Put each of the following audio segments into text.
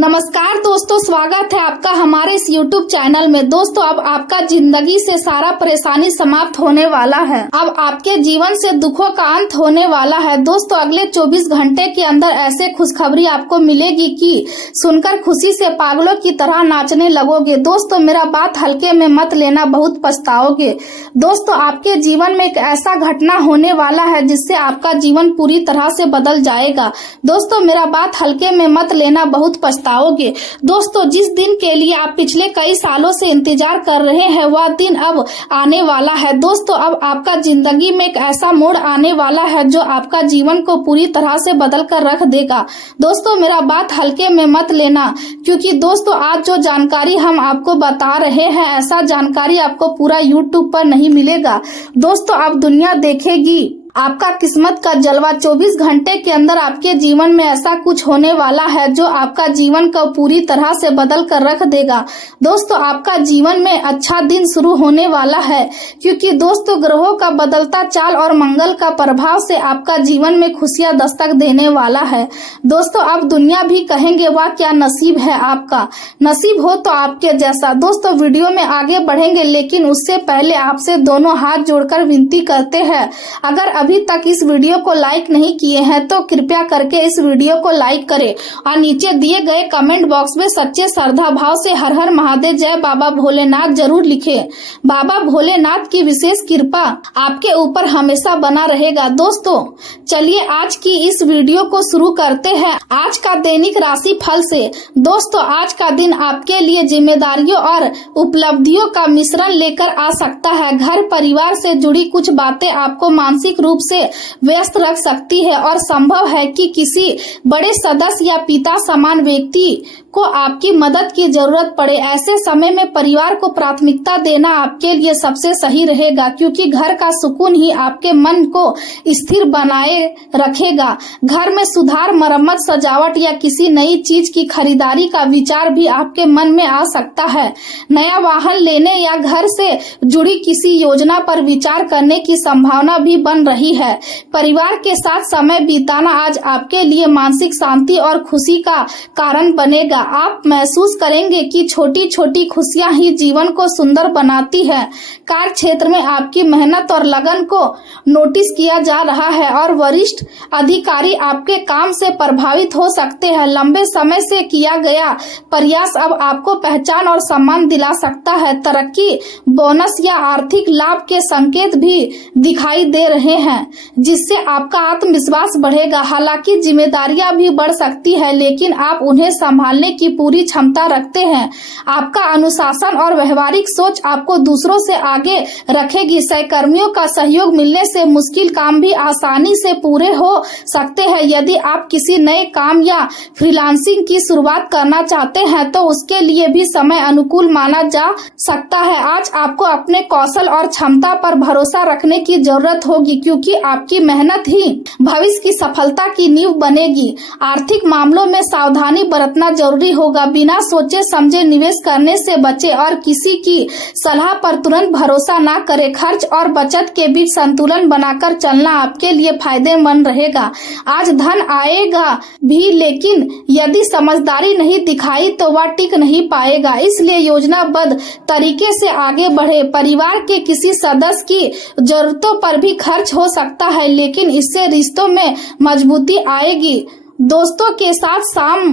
नमस्कार दोस्तों, स्वागत है आपका हमारे इस YouTube चैनल में। दोस्तों, अब आपका जिंदगी से सारा परेशानी समाप्त होने वाला है। अब आपके जीवन से दुखों का अंत होने वाला है। दोस्तों, अगले 24 घंटे के अंदर ऐसे खुशखबरी आपको मिलेगी कि सुनकर खुशी से पागलों की तरह नाचने लगोगे। दोस्तों, मेरा बात हल्के में मत लेना, बहुत पछताओगे। दोस्तों, आपके जीवन में एक ऐसा घटना होने वाला है जिससे आपका जीवन पूरी तरह से बदल जाएगा। दोस्तों, मेरा बात हल्के में मत लेना, बहुत पछताओगे। दोस्तों, जिस दिन के लिए आप पिछले कई सालों से इंतजार कर रहे हैं वह दिन अब आने वाला है। दोस्तों, अब आपका जिंदगी में एक ऐसा मोड़ आने वाला है जो आपका जीवन को पूरी तरह से बदल कर रख देगा। दोस्तों, मेरा बात हल्के में मत लेना, क्योंकि दोस्तों आज जो जानकारी हम आपको बता रहे हैं ऐसा जानकारी आपको पूरा YouTube पर नहीं मिलेगा। दोस्तों, अब दुनिया देखेगी आपका किस्मत का जलवा। 24 घंटे के अंदर आपके जीवन में ऐसा कुछ होने वाला है जो आपका जीवन को पूरी तरह से बदल कर रख देगा। दोस्तों, आपका जीवन में अच्छा दिन शुरू होने वाला है, क्योंकि दोस्तों ग्रहों का बदलता चाल और मंगल का प्रभाव से आपका जीवन में खुशियां दस्तक देने वाला है। दोस्तों, अब दुनिया भी कहेंगे वाह क्या नसीब है आपका, नसीब हो तो आपके जैसा। दोस्तों, वीडियो में आगे बढ़ेंगे, लेकिन उससे पहले आपसे दोनों हाथ जोड़कर विनती करते हैं, अगर अभी तक इस वीडियो को लाइक नहीं किए हैं तो कृपया करके इस वीडियो को लाइक करें और नीचे दिए गए कमेंट बॉक्स में सच्चे श्रद्धा भाव से हर हर महादेव जय बाबा भोलेनाथ जरूर लिखें। बाबा भोलेनाथ की विशेष कृपा आपके ऊपर हमेशा बना रहेगा। दोस्तों, चलिए आज की इस वीडियो को शुरू करते हैं आज का दैनिक राशि फल से। दोस्तों, आज का दिन आपके लिए जिम्मेदारियों और उपलब्धियों का मिश्रण लेकर आ सकता है। घर परिवार से जुड़ी कुछ बातें आपको मानसिक रूप से व्यस्त रख सकती है और संभव है कि किसी बड़े सदस्य या पिता समान व्यक्ति को आपकी मदद की जरूरत पड़े। ऐसे समय में परिवार को प्राथमिकता देना आपके लिए सबसे सही रहेगा, क्योंकि घर का सुकून ही आपके मन को स्थिर बनाए रखेगा। घर में सुधार, मरम्मत, सजावट या किसी नई चीज की खरीदारी का विचार भी आपके मन में आ सकता है। नया वाहन लेने या घर से जुड़ी किसी योजना पर विचार करने की संभावना भी बन रही है। परिवार के साथ समय बिताना आज आपके लिए मानसिक शांति और खुशी का कारण बनेगा। आप महसूस करेंगे कि छोटी छोटी खुशियां ही जीवन को सुंदर बनाती है। कार्य क्षेत्र में आपकी मेहनत और लगन को नोटिस किया जा रहा है और वरिष्ठ अधिकारी आपके काम से प्रभावित हो सकते हैं। लंबे समय से किया गया प्रयास अब आपको पहचान और सम्मान दिला सकता है। तरक्की, बोनस या आर्थिक लाभ के संकेत भी दिखाई दे रहे हैं, जिससे आपका आत्मविश्वास बढ़ेगा। हालांकि जिम्मेदारियां भी बढ़ सकती है, लेकिन आप उन्हें संभालने की पूरी क्षमता रखते हैं। आपका अनुशासन और व्यवहारिक सोच आपको दूसरों से आगे रखेगी। सहकर्मियों का सहयोग मिलने से मुश्किल काम भी आसानी से पूरे हो सकते हैं। यदि आप किसी नए काम या फ्रीलांसिंग की शुरुआत करना चाहते हैं तो उसके लिए भी समय अनुकूल माना जा सकता है। आज आपको अपने कौशल और क्षमता पर भरोसा रखने की जरूरत होगी, क्योंकि आपकी मेहनत ही भविष्य की सफलता की नींव बनेगी। आर्थिक मामलों में सावधानी बरतना जरूरी होगा। बिना सोचे समझे निवेश करने से बचें और किसी की सलाह पर तुरंत भरोसा ना करें। खर्च और बचत के बीच संतुलन बनाकर चलना आपके लिए फायदेमंद रहेगा। आज धन आएगा भी, लेकिन यदि समझदारी नहीं दिखाई तो वह टिक नहीं पाएगा। इसलिए योजनाबद्ध तरीके से आगे बढ़े। परिवार के किसी सदस्य की जरूरतों पर भी खर्च हो सकता है, लेकिन इससे रिश्तों में मजबूती आएगी। दोस्तों के साथ शाम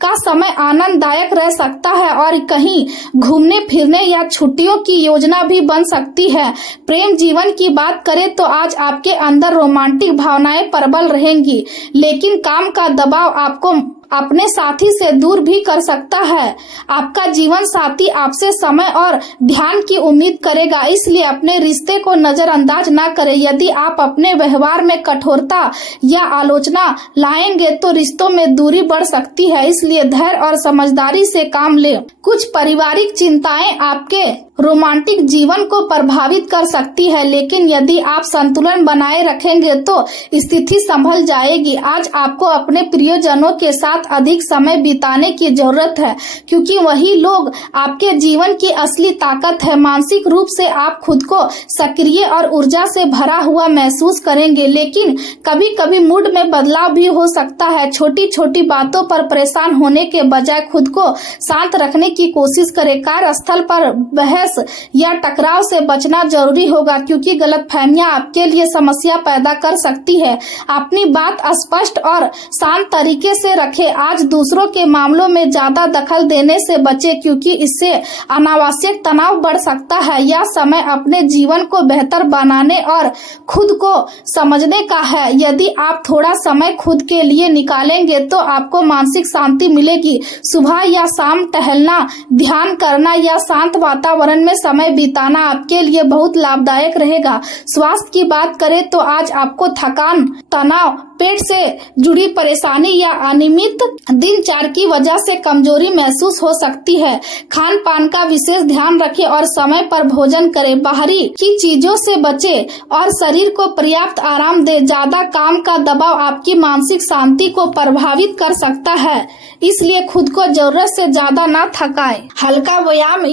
का समय आनंददायक रह सकता है और कहीं घूमने फिरने या छुट्टियों की योजना भी बन सकती है। प्रेम जीवन की बात करें तो आज आपके अंदर रोमांटिक भावनाएं प्रबल रहेंगी, लेकिन काम का दबाव आपको अपने साथी से दूर भी कर सकता है। आपका जीवन साथी आपसे समय और ध्यान की उम्मीद करेगा, इसलिए अपने रिश्ते को नजरअंदाज ना करें। यदि आप अपने व्यवहार में कठोरता या आलोचना लाएंगे तो रिश्तों में दूरी बढ़ सकती है, इसलिए धैर्य और समझदारी से काम लें। कुछ पारिवारिक चिंताएं आपके रोमांटिक जीवन को प्रभावित कर सकती है, लेकिन यदि आप संतुलन बनाए रखेंगे तो स्थिति संभल जाएगी। आज आपको अपने प्रियजनों के साथ साथ अधिक समय बिताने की जरूरत है, क्योंकि वही लोग आपके जीवन की असली ताकत है। मानसिक रूप से आप खुद को सक्रिय और ऊर्जा से भरा हुआ महसूस करेंगे, लेकिन कभी कभी मूड में बदलाव भी हो सकता है। छोटी छोटी बातों पर परेशान होने के बजाय खुद को शांत रखने की कोशिश करें। कार्यस्थल पर बहस या टकराव से बचना जरूरी होगा, क्योंकि गलतफहमियां आपके लिए समस्या पैदा कर सकती है। अपनी बात स्पष्ट और शांत तरीके से रखें। आज दूसरों के मामलों में ज्यादा दखल देने से बचें, क्योंकि इससे अनावश्यक तनाव बढ़ सकता है। यह समय अपने जीवन को बेहतर बनाने और खुद को समझने का है। यदि आप थोड़ा समय खुद के लिए निकालेंगे तो आपको मानसिक शांति मिलेगी। सुबह या शाम टहलना, ध्यान करना या शांत वातावरण में समय बिताना आपके लिए बहुत लाभदायक रहेगा। स्वास्थ्य की बात करें तो आज आपको थकान, तनाव, पेट से जुड़ी परेशानी या अनियमित दिनचर्या की वजह से कमजोरी महसूस हो सकती है। खान पान का विशेष ध्यान रखें और समय पर भोजन करें। बाहरी की चीजों से बचें और शरीर को पर्याप्त आराम दें। ज्यादा काम का दबाव आपकी मानसिक शांति को प्रभावित कर सकता है, इसलिए खुद को जरूरत से ज्यादा ना थकाएं। हल्का व्यायाम,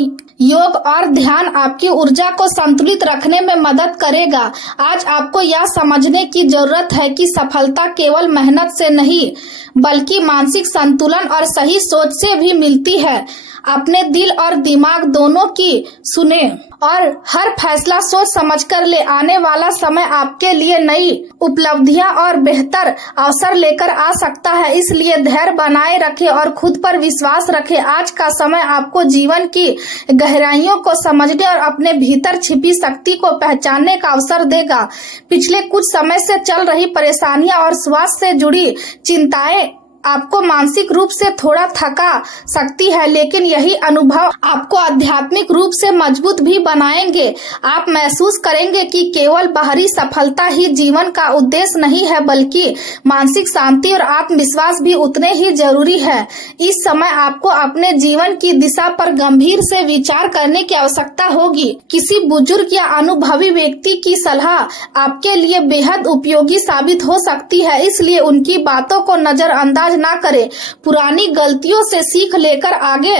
योग और ध्यान आपकी ऊर्जा को संतुलित रखने में मदद करेगा। आज आपको यह समझने की जरूरत है कि सफलता केवल मेहनत से नहीं, बल्कि मानसिक संतुलन और सही सोच से भी मिलती है। अपने दिल और दिमाग दोनों की सुने और हर फैसला सोच समझकर ले। आने वाला समय आपके लिए नई उपलब्धियां और बेहतर अवसर लेकर आ सकता है, इसलिए धैर्य बनाए रखें और खुद पर विश्वास रखें। आज का समय आपको जीवन की गहराइयों को समझने और अपने भीतर छिपी शक्ति को पहचानने का अवसर देगा। पिछले कुछ समय से चल रही परेशानियां और स्वास्थ्य से जुड़ी चिंताएं आपको मानसिक रूप से थोड़ा थका सकती है, लेकिन यही अनुभव आपको आध्यात्मिक रूप से मजबूत भी बनाएंगे। आप महसूस करेंगे कि केवल बाहरी सफलता ही जीवन का उद्देश्य नहीं है, बल्कि मानसिक शांति और आत्मविश्वास भी उतने ही जरूरी है। इस समय आपको अपने जीवन की दिशा पर गंभीर से विचार करने की आवश्यकता होगी। किसी बुजुर्ग या अनुभवी व्यक्ति की सलाह आपके लिए बेहद उपयोगी साबित हो सकती है, इसलिए उनकी बातों को नजरअंदाज ना करें। पुरानी गलतियों से सीख लेकर आगे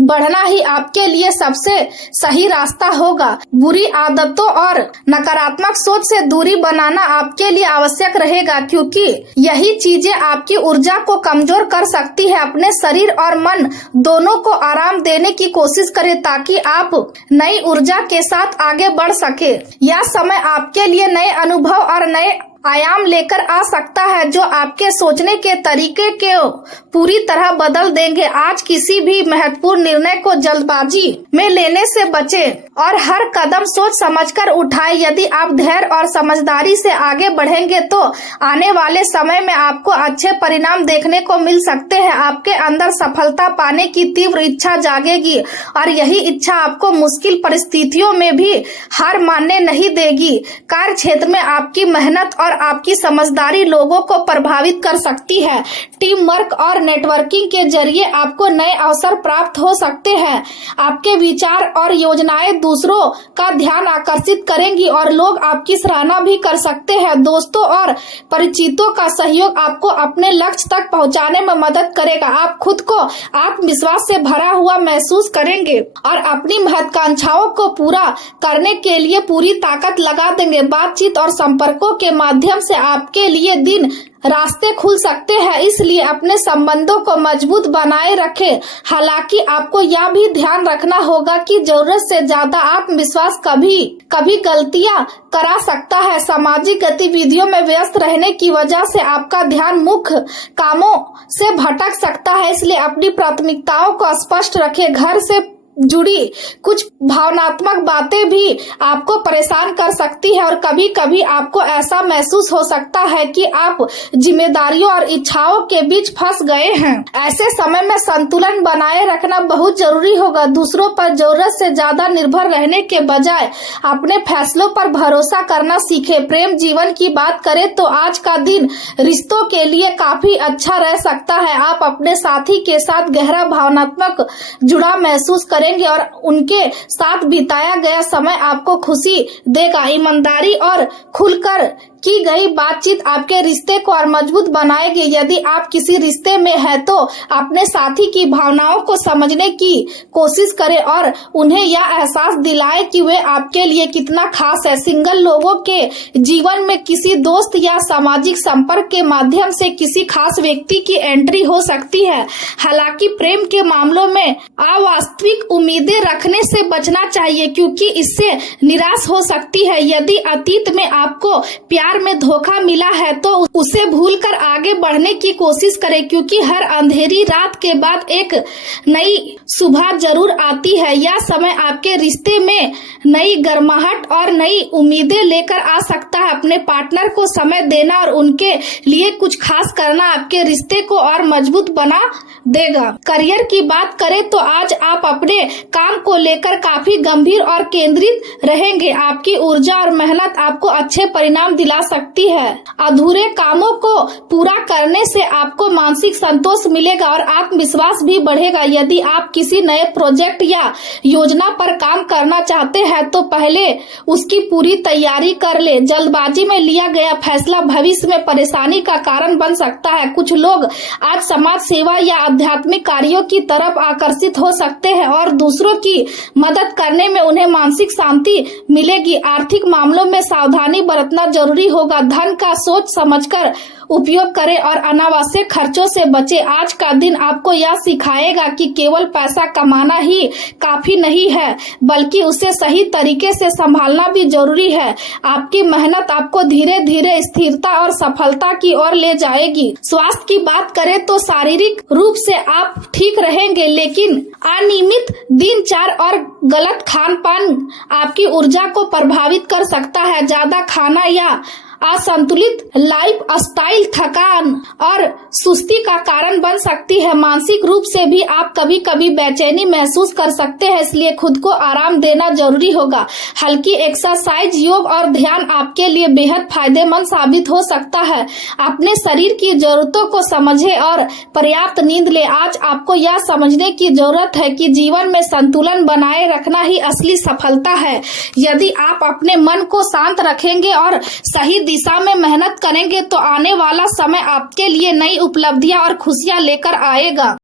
बढ़ना ही आपके लिए सबसे सही रास्ता होगा। बुरी आदतों और नकारात्मक सोच से दूरी बनाना आपके लिए आवश्यक रहेगा, क्योंकि यही चीजें आपकी ऊर्जा को कमजोर कर सकती है। अपने शरीर और मन दोनों को आराम देने की कोशिश करें, ताकि आप नई ऊर्जा के साथ आगे बढ़ सके। यह समय आपके लिए नए अनुभव और नए आयाम लेकर आ सकता है, जो आपके सोचने के तरीके को पूरी तरह बदल देंगे। आज किसी भी महत्वपूर्ण निर्णय को जल्दबाजी में लेने से बचें और हर कदम सोच समझकर उठाएं। यदि आप धैर्य और समझदारी से आगे बढ़ेंगे तो आने वाले समय में आपको अच्छे परिणाम देखने को मिल सकते हैं। आपके अंदर सफलता पाने की तीव्र इच्छा जागेगी और यही इच्छा आपको मुश्किल परिस्थितियों में भी हार मानने नहीं देगी। कार्य क्षेत्र में आपकी मेहनत और आपकी समझदारी लोगों को प्रभावित कर सकती है। टीम वर्क और नेटवर्किंग के जरिए आपको नए अवसर प्राप्त हो सकते हैं। आपके विचार और योजनाएं दूसरों का ध्यान आकर्षित करेंगी और लोग आपकी सराहना भी कर सकते हैं। दोस्तों और परिचितों का सहयोग आपको अपने लक्ष्य तक पहुंचाने में मदद करेगा। आप खुद को आत्मविश्वास से भरा हुआ महसूस करेंगे और अपनी महत्वाकांक्षाओं को पूरा करने के लिए पूरी ताकत लगा देंगे। बातचीत और संपर्कों के माध्यम से आपके लिए दिन रास्ते खुल सकते हैं, इसलिए अपने संबंधों को मजबूत बनाए रखें। हालांकि आपको यह भी ध्यान रखना होगा कि जरूरत से ज्यादा आत्मविश्वास कभी गलतियां करा सकता है। सामाजिक गतिविधियों में व्यस्त रहने की वजह से आपका ध्यान मुख्य कामों से भटक सकता है, इसलिए अपनी प्राथमिकताओं को स्पष्ट रखें। घर से जुड़ी कुछ भावनात्मक बातें भी आपको परेशान कर सकती है और कभी कभी आपको ऐसा महसूस हो सकता है कि आप जिम्मेदारियों और इच्छाओं के बीच फंस गए हैं। ऐसे समय में संतुलन बनाए रखना बहुत जरूरी होगा। दूसरों पर जरूरत से ज्यादा निर्भर रहने के बजाय अपने फैसलों पर भरोसा करना सीखें। प्रेम जीवन की बात करें तो आज का दिन रिश्तों के लिए काफी अच्छा रह सकता है। आप अपने साथी के साथ गहरा भावनात्मक जुड़ाव महसूस करेंगे और उनके साथ बिताया गया समय आपको खुशी देगा। ईमानदारी और खुलकर की गई बातचीत आपके रिश्ते को और मजबूत बनाएगी। यदि आप किसी रिश्ते में हैं तो अपने साथी की भावनाओं को समझने की कोशिश करें और उन्हें यह एहसास दिलाएं कि वे आपके लिए कितना खास है। सिंगल लोगों के जीवन में किसी दोस्त या सामाजिक संपर्क के माध्यम से किसी खास व्यक्ति की एंट्री हो सकती है। हालांकि प्रेम के मामलों में अवास्तविक उम्मीदें रखने से बचना चाहिए, क्योंकि इससे निराश हो सकती है। यदि अतीत में आपको प्यार में धोखा मिला है तो उसे भूलकर आगे बढ़ने की कोशिश करें, क्योंकि हर अंधेरी रात के बाद एक नई सुबह जरूर आती है। यह समय आपके रिश्ते में नई गर्माहट और नई उम्मीदें लेकर आ सकता है। अपने पार्टनर को समय देना और उनके लिए कुछ खास करना आपके रिश्ते को और मजबूत बना देगा। करियर की बात करें तो आज आप अपने काम को लेकर काफी गंभीर और केंद्रित रहेंगे। आपकी ऊर्जा और मेहनत आपको अच्छे परिणाम दिला सकती है। अधूरे कामों को पूरा करने से आपको मानसिक संतोष मिलेगा और आत्मविश्वास भी बढ़ेगा। यदि आप किसी नए प्रोजेक्ट या योजना पर काम करना चाहते हैं तो पहले उसकी पूरी तैयारी कर ले। जल्दबाजी में लिया गया फैसला भविष्य में परेशानी का कारण बन सकता है। कुछ लोग आज समाज सेवा या आध्यात्मिक कार्यों की तरफ आकर्षित हो सकते हैं और दूसरों की मदद करने में उन्हें मानसिक शांति मिलेगी। आर्थिक मामलों में सावधानी बरतना जरूरी होगा। धन का सोच समझकर उपयोग करें और अनावश्यक खर्चों से बचें। आज का दिन आपको यह सिखाएगा कि केवल पैसा कमाना ही काफी नहीं है, बल्कि उसे सही तरीके से संभालना भी जरूरी है। आपकी मेहनत आपको धीरे धीरे स्थिरता और सफलता की ओर ले जाएगी। स्वास्थ्य की बात करें तो शारीरिक रूप से आप ठीक रहेंगे, लेकिन अनियमित दिनचर्या और गलत खान पान आपकी ऊर्जा को प्रभावित कर सकता है। ज्यादा खाना या असंतुलित लाइफ स्टाइल थकान और सुस्ती का कारण बन सकती है। मानसिक रूप से भी आप कभी कभी बेचैनी महसूस कर सकते हैं, इसलिए खुद को आराम देना जरूरी होगा। हल्की एक्सरसाइज, योग और ध्यान आपके लिए बेहद फायदेमंद साबित हो सकता है। अपने शरीर की जरूरतों को समझें और पर्याप्त नींद ले। आज आपको यह समझने की जरूरत है कि जीवन में संतुलन बनाए रखना ही असली सफलता है। यदि आप अपने मन को शांत रखेंगे और सही दिशा में मेहनत करेंगे तो आने वाला समय आपके लिए नई उपलब्धियां और खुशियां लेकर आएगा।